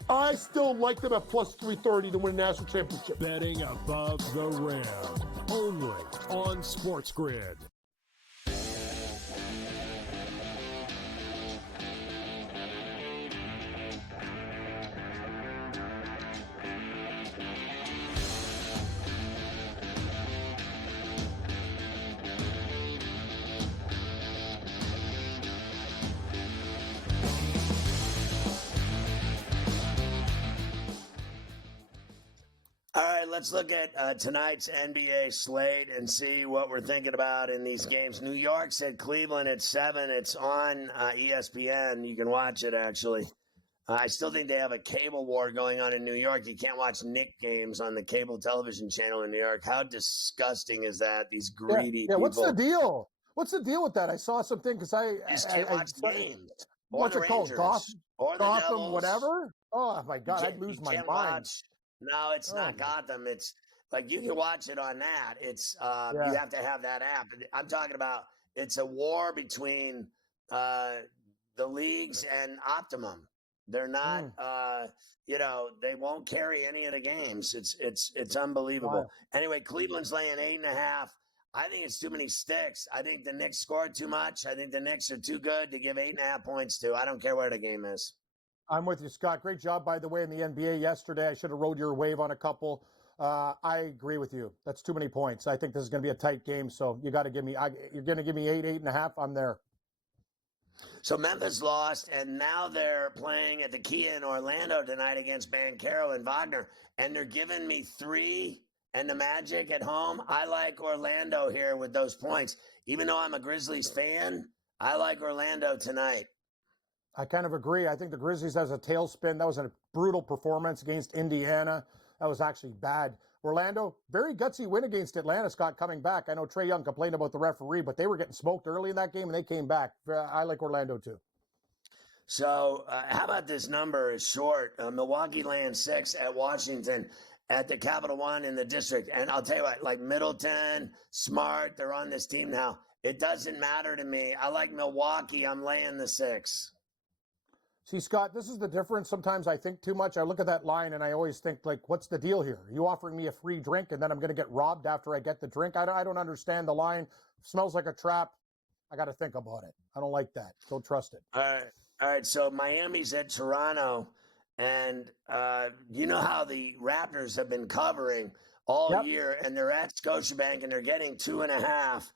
I still like them at plus 330 to win a national championship. Betting above the rim, only on SportsGrid. All right, let's look at tonight's NBA slate and see what we're thinking about in these games. New York's at Cleveland at 7. It's on ESPN. You can watch it, actually. I still think they have a cable war going on in New York. You can't watch Knicks games on the cable television channel in New York. How disgusting is that? These greedy people. What's the deal? What's the deal with that? I saw something because I just can't watch games. What's it called? Gotham, whatever? Oh, my God. I'd lose my mind. No, it's not Gotham. It's like you can watch it on that. It's you have to have that app. I'm talking about it's a war between the leagues and Optimum. They're not, they won't carry any of the games. It's unbelievable. Wow. Anyway, Cleveland's laying 8.5. I think it's too many sticks. I think the Knicks scored too much. I think the Knicks are too good to give 8.5 points to. I don't care where the game is. I'm with you, Scott. Great job, by the way, in the NBA yesterday. I should have rode your wave on a couple. I agree with you. That's too many points. I think this is going to be a tight game, so you got to give me. You're going to give me 8.5. I'm there. So Memphis lost, and now they're playing at the Kia in Orlando tonight against Banchero and Wagner, and they're giving me 3 and the Magic at home. I like Orlando here with those points. Even though I'm a Grizzlies fan, I like Orlando tonight. I kind of agree. I think the Grizzlies has a tailspin. That was a brutal performance against Indiana. That was actually bad. Orlando, very gutsy win against Atlanta, Scott, coming back. I know Trae Young complained about the referee, but they were getting smoked early in that game, and they came back. I like Orlando, too. So how about this number is short? Milwaukee laying 6 at Washington at the Capital One in the district. And I'll tell you what, like Middleton, Smart, they're on this team now. It doesn't matter to me. I like Milwaukee. I'm laying the 6. See, Scott, this is the difference. Sometimes I think too much. I look at that line and I always think, like, what's the deal here? Are you offering me a free drink and then I'm going to get robbed after I get the drink? I don't understand the line. Smells like a trap. I got to think about it. I don't like that. Don't trust it. All right. So Miami's at Toronto. And you know how the Raptors have been covering all year, and they're at Scotiabank and they're getting 2.5.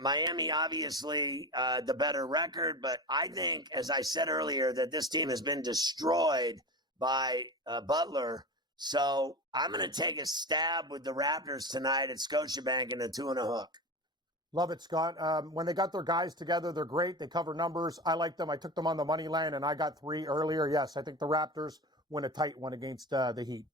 Miami, obviously, the better record, but I think, as I said earlier, that this team has been destroyed by Butler. So I'm going to take a stab with the Raptors tonight at Scotiabank in a 2.5. Love it, Scott. When they got their guys together, they're great. They cover numbers. I like them. I took them on the money line, and I got 3 earlier. Yes, I think the Raptors win a tight one against the Heat.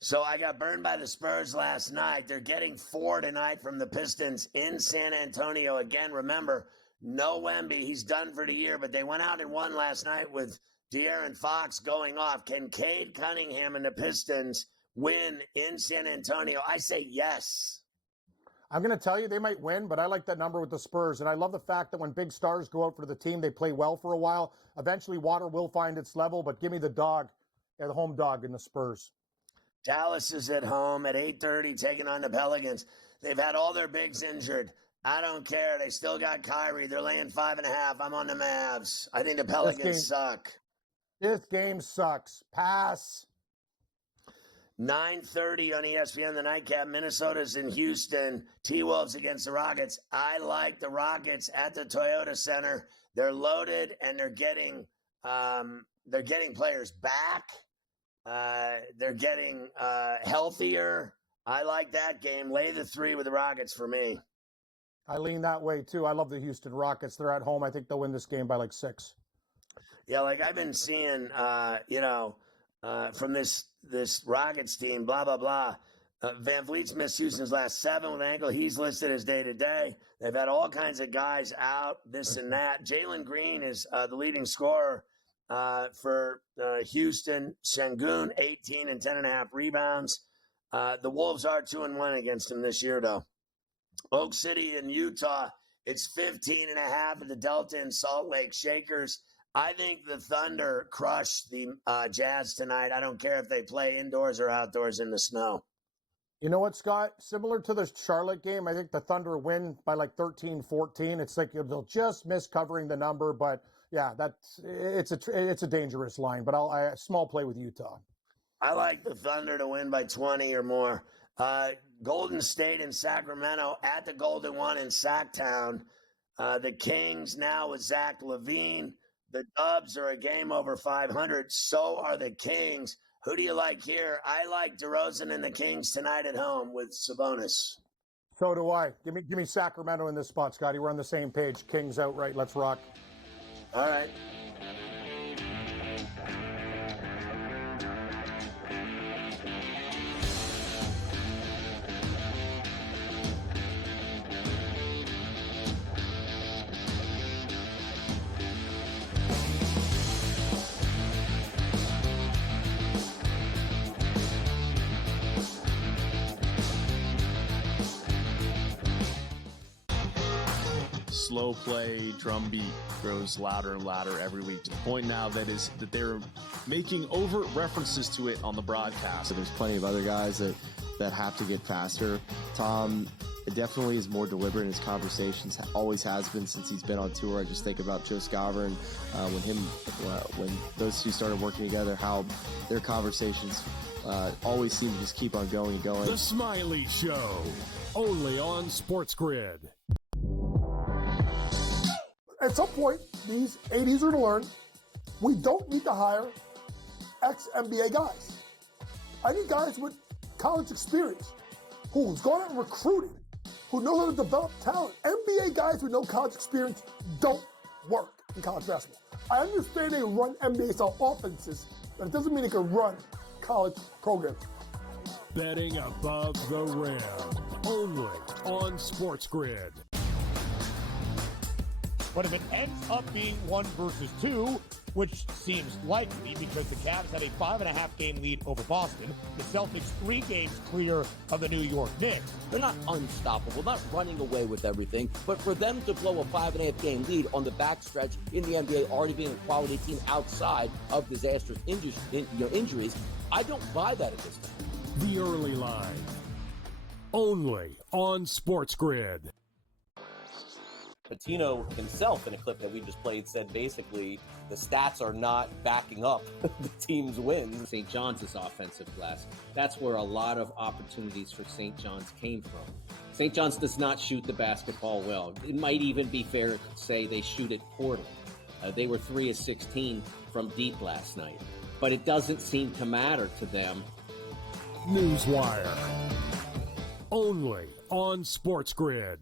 So I got burned by the Spurs last night. They're getting 4 tonight from the Pistons in San Antonio. Again, remember, no Wemby. He's done for the year, but they went out and won last night with De'Aaron Fox going off. Can Cade Cunningham and the Pistons win in San Antonio? I say yes. I'm going to tell you they might win, but I like that number with the Spurs. And I love the fact that when big stars go out for the team, they play well for a while. Eventually, water will find its level, but give me the dog, the home dog in the Spurs. Dallas is at home at 8:30 taking on the Pelicans. They've had all their bigs injured. I don't care. They still got Kyrie. They're laying 5.5. I'm on the Mavs. I think the Pelicans suck. This game sucks. Pass. 9:30 on ESPN, the nightcap. Minnesota's in Houston. T-Wolves against the Rockets. I like the Rockets at the Toyota Center. They're loaded, and they're getting players back. They're getting healthier. I like that game. Lay the 3 with the Rockets for me. I lean that way, too. I love the Houston Rockets. They're at home. I think they'll win this game by like 6. Yeah, like I've been seeing, from this Rockets team, blah, blah, blah. Van Vliet's missed Houston's last 7 with an ankle. He's listed as day-to-day. They've had all kinds of guys out, this and that. Jalen Green is the leading scorer for Houston. Şengün, 18 and 10.5 rebounds. The Wolves are 2-1 against him this year, though. Oak City in Utah, it's 15.5 at the Delta and Salt Lake Shakers. I think the Thunder crush the Jazz tonight. I don't care if they play indoors or outdoors in the snow. You know what, Scott? Similar to the Charlotte game, I think the Thunder win by like 13-14. It's like they'll just miss covering the number, but yeah, it's a dangerous line. But I small play with Utah. I like the Thunder to win by 20 or more. Golden State and Sacramento at the Golden One in Sacktown. The Kings now with Zach LaVine. The Dubs are a game over 500. So are the Kings. Who do you like here? I like DeRozan and the Kings tonight at home with Sabonis. So do I. Give me Sacramento in this spot, Scotty. We're on the same page. Kings outright. Let's rock. All right. Slow play, drum beat grows louder and louder every week to the point now that they're making overt references to it on the broadcast. So there's plenty of other guys that have to get faster. Tom definitely is more deliberate in his conversations, always has been since he's been on tour. I just think about Joe Scaver and when those two started working together, how their conversations always seem to just keep on going and going. The Smiley Show, only on SportsGrid. At some point, these 80s are to learn we don't need to hire ex-NBA guys. I need guys with college experience, who's gone out and recruited, who know how to develop talent. NBA guys with no college experience don't work in college basketball. I understand they run NBA-style offenses, but it doesn't mean they can run college programs. Betting above the rim, only on SportsGrid. But if it ends up being 1 versus 2, which seems likely because the Cavs have a 5.5 game lead over Boston, the Celtics 3 games clear of the New York Knicks. They're not unstoppable, not running away with everything, but for them to blow a 5.5 game lead on the backstretch in the NBA, already being a quality team outside of disastrous injuries, I don't buy that at this time. The early line, only on SportsGrid. Patino himself, in a clip that we just played, said basically the stats are not backing up the team's wins. St. John's is offensive glass. That's where a lot of opportunities for St. John's came from. St. John's does not shoot the basketball well. It might even be fair to say they shoot it poorly. They were 3 of 16 from deep last night, but it doesn't seem to matter to them. Newswire, only on SportsGrid.